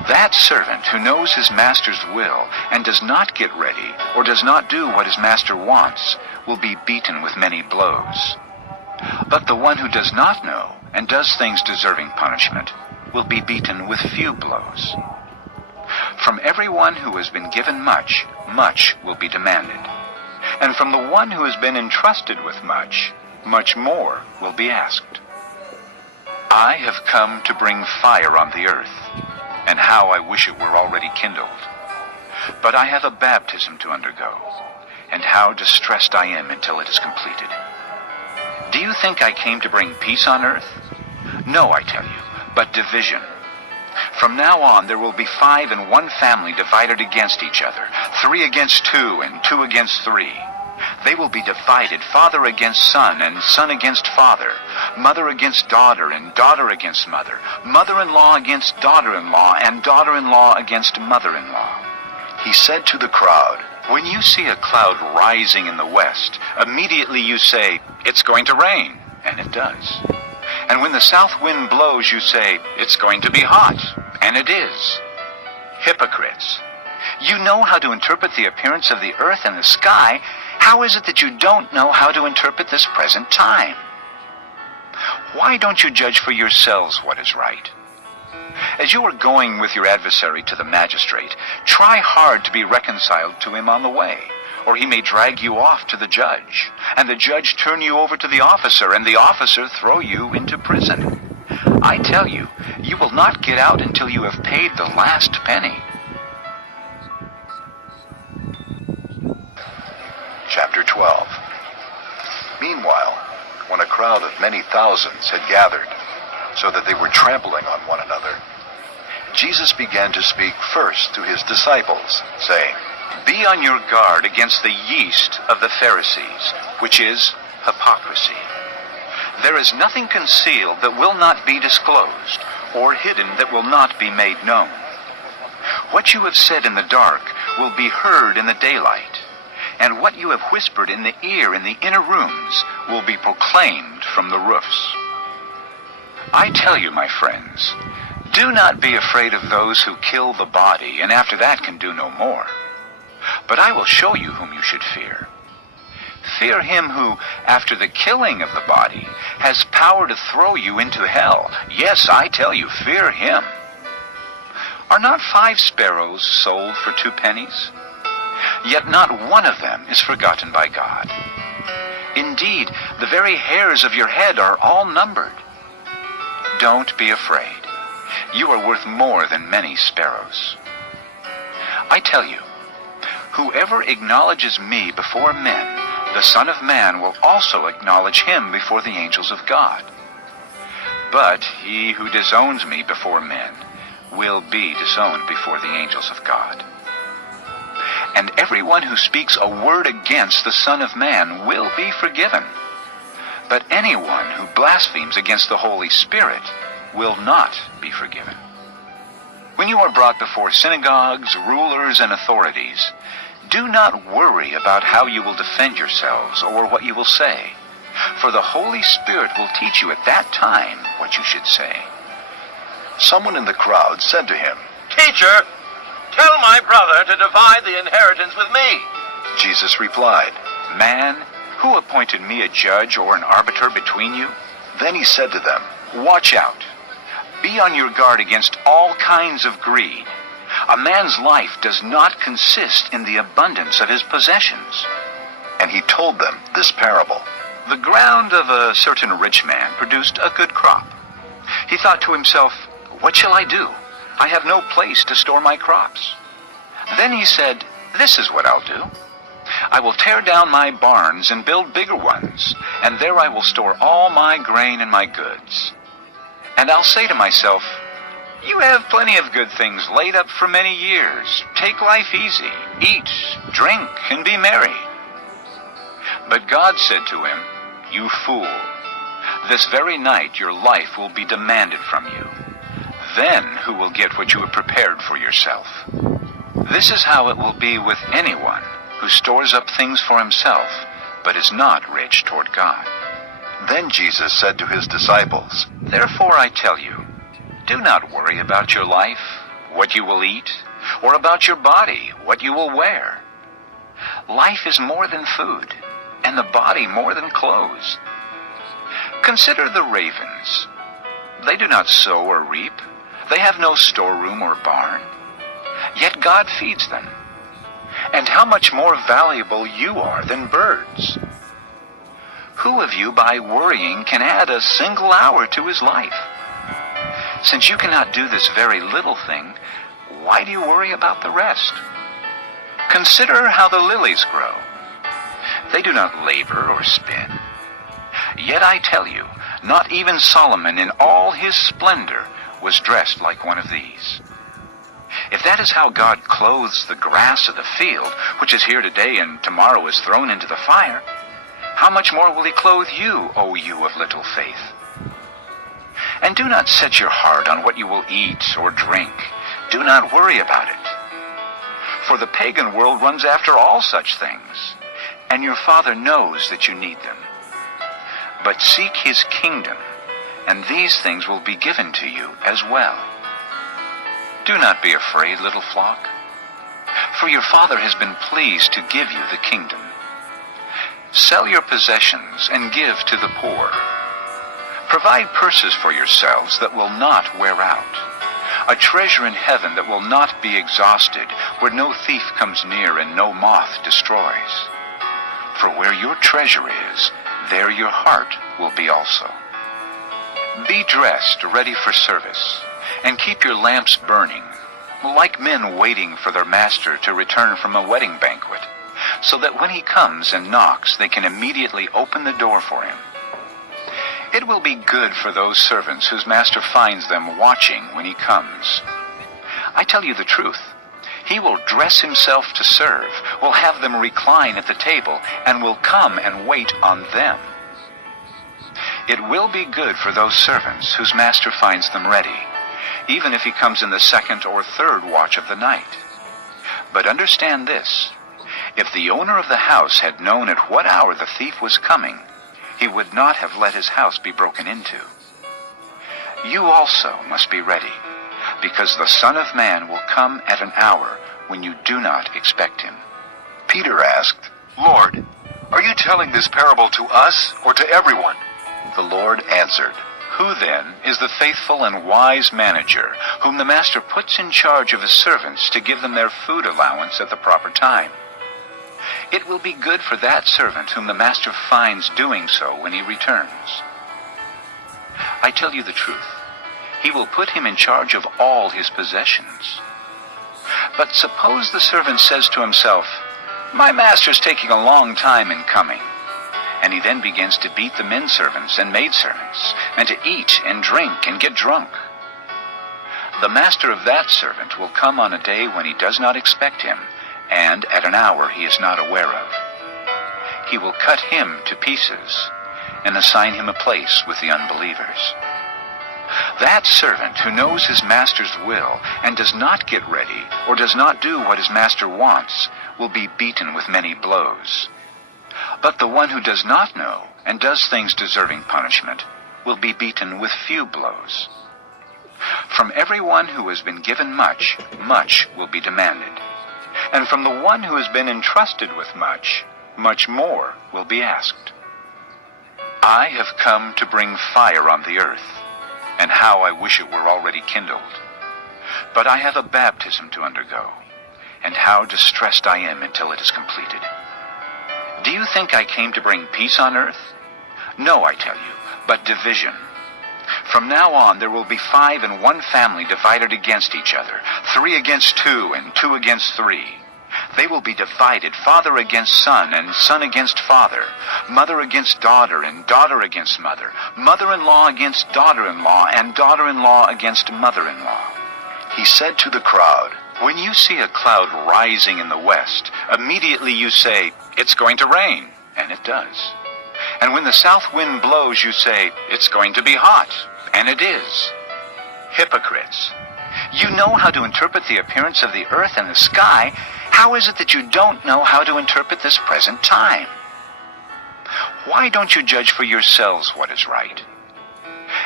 That servant who knows his master's will and does not get ready or does not do what his master wants will be beaten with many blows. But the one who does not know and does things deserving punishment will be beaten with few blows. From everyone who has been given much, much will be demanded. And from the one who has been entrusted with much, much more will be asked. I have come to bring fire on the earth, and how I wish it were already kindled. But I have a baptism to undergo, and how distressed I am until it is completed. Do you think I came to bring peace on earth? No, I tell you, but division. From now on there will be 5 in one family divided against each other, 3 against 2, and 2 against 3. They will be divided, father against son, and son against father, mother against daughter, and daughter against mother, mother-in-law against daughter-in-law, and daughter-in-law against mother-in-law. He said to the crowd, when you see a cloud rising in the west, immediately you say, it's going to rain, and it does. And when the south wind blows, you say, it's going to be hot, and it is. Hypocrites! You know how to interpret the appearance of the earth and the sky. How is it that you don't know how to interpret this present time? Why don't you judge for yourselves what is right? As you are going with your adversary to the magistrate, try hard to be reconciled to him on the way, or he may drag you off to the judge, and the judge turn you over to the officer, and the officer throw you into prison. I tell you, you will not get out until you have paid the last penny. Chapter 12. Meanwhile, when a crowd of many thousands had gathered, so that they were trampling on one another, Jesus began to speak first to his disciples, saying, Be on your guard against the yeast of the Pharisees, which is hypocrisy. There is nothing concealed that will not be disclosed, or hidden that will not be made known. What you have said in the dark will be heard in the daylight, and what you have whispered in the ear in the inner rooms will be proclaimed from the roofs. I tell you, my friends, do not be afraid of those who kill the body, and after that can do no more. But I will show you whom you should fear. Fear him who, after the killing of the body, has power to throw you into hell. Yes, I tell you, fear him. Are not 5 sparrows sold for 2 pennies? Yet not one of them is forgotten by God. Indeed, the very hairs of your head are all numbered. Don't be afraid. You are worth more than many sparrows. I tell you, whoever acknowledges me before men, the Son of Man will also acknowledge him before the angels of God. But he who disowns me before men will be disowned before the angels of God. And everyone who speaks a word against the Son of Man will be forgiven. But anyone who blasphemes against the Holy Spirit will not be forgiven. When you are brought before synagogues, rulers, and authorities, do not worry about how you will defend yourselves or what you will say, for the Holy Spirit will teach you at that time what you should say. Someone in the crowd said to him, Teacher, tell my brother to divide the inheritance with me. Jesus replied, Man, who appointed me a judge or an arbiter between you? Then he said to them, Watch out. Be on your guard against all kinds of greed. A man's life does not consist in the abundance of his possessions. And he told them this parable. The ground of a certain rich man produced a good crop. He thought to himself, What shall I do? I have no place to store my crops. Then he said, This is what I'll do. I will tear down my barns and build bigger ones, and there I will store all my grain and my goods. And I'll say to myself, You have plenty of good things laid up for many years. Take life easy, eat, drink, and be merry. But God said to him, You fool, this very night your life will be demanded from you. Then who will get what you have prepared for yourself? This is how it will be with anyone who stores up things for himself, but is not rich toward God. Then Jesus said to his disciples, Therefore I tell you, do not worry about your life, what you will eat, or about your body, what you will wear? Life is more than food, and the body more than clothes. Consider the ravens. They do not sow or reap. They have no storeroom or barn. Yet God feeds them. And how much more valuable you are than birds. Who of you, by worrying, can add a single hour to his life? Since you cannot do this very little thing, why do you worry about the rest? Consider how the lilies grow. They do not labor or spin. Yet I tell you, not even Solomon in all his splendor was dressed like one of these. If that is how God clothes the grass of the field, which is here today and tomorrow is thrown into the fire, how much more will he clothe you, O you of little faith? And do not set your heart on what you will eat or drink. Do not worry about it. For the pagan world runs after all such things, and your Father knows that you need them. But seek his kingdom, and these things will be given to you as well. Do not be afraid, little flock, for your Father has been pleased to give you the kingdom. Sell your possessions and give to the poor. Provide purses for yourselves that will not wear out, a treasure in heaven that will not be exhausted, where no thief comes near and no moth destroys. For where your treasure is, there your heart will be also. Be dressed, ready for service, and keep your lamps burning, like men waiting for their master to return from a wedding banquet, so that when he comes and knocks, they can immediately open the door for him. It will be good for those servants whose master finds them watching when he comes. I tell you the truth, he will dress himself to serve, will have them recline at the table, and will come and wait on them. It will be good for those servants whose master finds them ready, even if he comes in the second or third watch of the night. But understand this, if the owner of the house had known at what hour the thief was coming, he would not have let his house be broken into. You also must be ready, because the Son of Man will come at an hour when you do not expect him. Peter asked, Lord, are you telling this parable to us or to everyone? The Lord answered, Who then is the faithful and wise manager, whom the master puts in charge of his servants to give them their food allowance at the proper time? It will be good for that servant whom the master finds doing so when he returns. I tell you the truth, he will put him in charge of all his possessions. But suppose the servant says to himself, My master's taking a long time in coming. And he then begins to beat the men servants and maid servants, and to eat and drink and get drunk. The master of that servant will come on a day when he does not expect him, and at an hour he is not aware of. He will cut him to pieces, and assign him a place with the unbelievers. That servant who knows his master's will, and does not get ready, or does not do what his master wants, will be beaten with many blows. But the one who does not know, and does things deserving punishment, will be beaten with few blows. From everyone who has been given much, much will be demanded. And from the one who has been entrusted with much, much more will be asked. I have come to bring fire on the earth, and how I wish it were already kindled. But I have a baptism to undergo, and how distressed I am until it is completed. Do you think I came to bring peace on earth? No, I tell you, but division. From now on there will be 5 in one family divided against each other, 3 against 2, and 2 against 3. They will be divided, father against son, and son against father, mother against daughter, and daughter against mother, mother-in-law against daughter-in-law, and daughter-in-law against mother-in-law. He said to the crowd, When you see a cloud rising in the west, immediately you say, It's going to rain, and it does. And when the south wind blows, you say, It's going to be hot, and it is. Hypocrites! You know how to interpret the appearance of the earth and the sky. How is it that you don't know how to interpret this present time? Why don't you judge for yourselves what is right?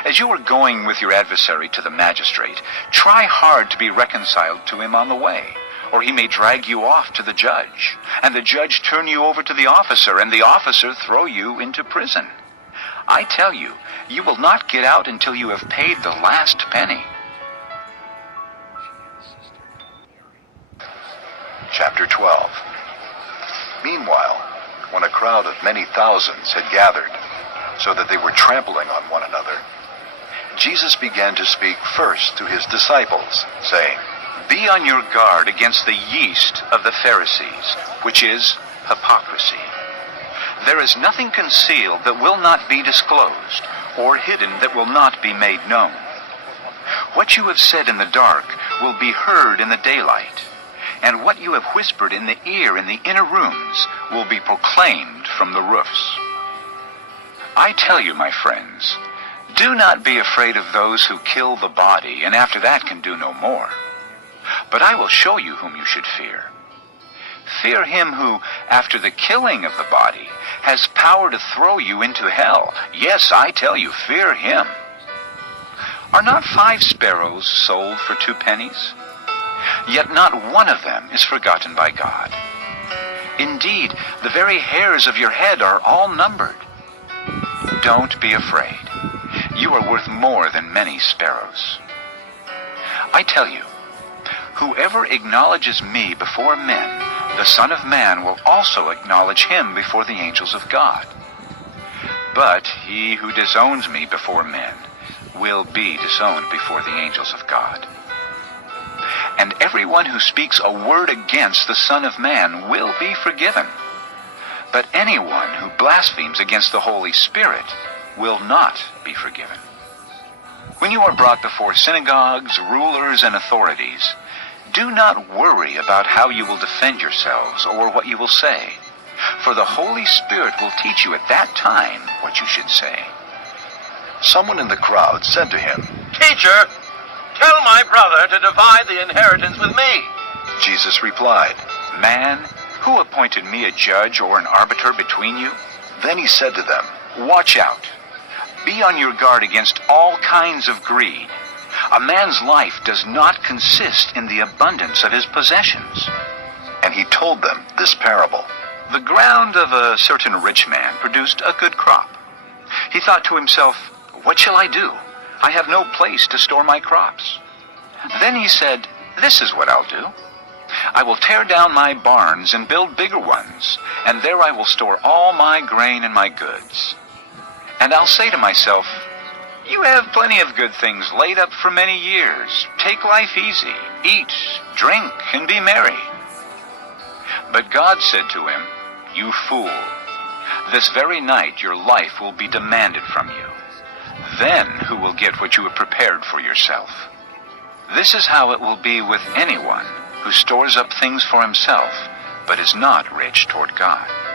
As you are going with your adversary to the magistrate, try hard to be reconciled to him on the way, or he may drag you off to the judge, and the judge turn you over to the officer, and the officer throw you into prison. I tell you, you will not get out until you have paid the last penny. Chapter 12. Meanwhile, when a crowd of many thousands had gathered, so that they were trampling on one another, Jesus began to speak first to his disciples, saying, Be on your guard against the yeast of the Pharisees, which is hypocrisy. There is nothing concealed that will not be disclosed, or hidden that will not be made known. What you have said in the dark will be heard in the daylight, and what you have whispered in the ear in the inner rooms will be proclaimed from the roofs. I tell you, my friends, do not be afraid of those who kill the body, and after that can do no more. But I will show you whom you should fear. Fear him who, after the killing of the body, has power to throw you into hell. Yes, I tell you, fear him. Are not 5 sparrows sold for 2 pennies? Yet not one of them is forgotten by God. Indeed, the very hairs of your head are all numbered. Don't be afraid. You are worth more than many sparrows. I tell you, whoever acknowledges me before men, the Son of Man will also acknowledge him before the angels of God. But he who disowns me before men will be disowned before the angels of God. And everyone who speaks a word against the Son of Man will be forgiven. But anyone who blasphemes against the Holy Spirit will not be forgiven. When you are brought before synagogues, rulers, and authorities, do not worry about how you will defend yourselves or what you will say, for the Holy Spirit will teach you at that time what you should say. Someone in the crowd said to him, Teacher, tell my brother to divide the inheritance with me. Jesus replied, Man, who appointed me a judge or an arbiter between you? Then he said to them, Watch out. Be on your guard against all kinds of greed. A man's life does not consist in the abundance of his possessions. And he told them this parable. The ground of a certain rich man produced a good crop. He thought to himself, What shall I do? I have no place to store my crops. Then he said, This is what I'll do. I will tear down my barns and build bigger ones, and there I will store all my grain and my goods. And I'll say to myself, You have plenty of good things laid up for many years. Take life easy, eat, drink, and be merry. But God said to him, You fool, this very night your life will be demanded from you. Then who will get what you have prepared for yourself? This is how it will be with anyone who stores up things for himself, but is not rich toward God.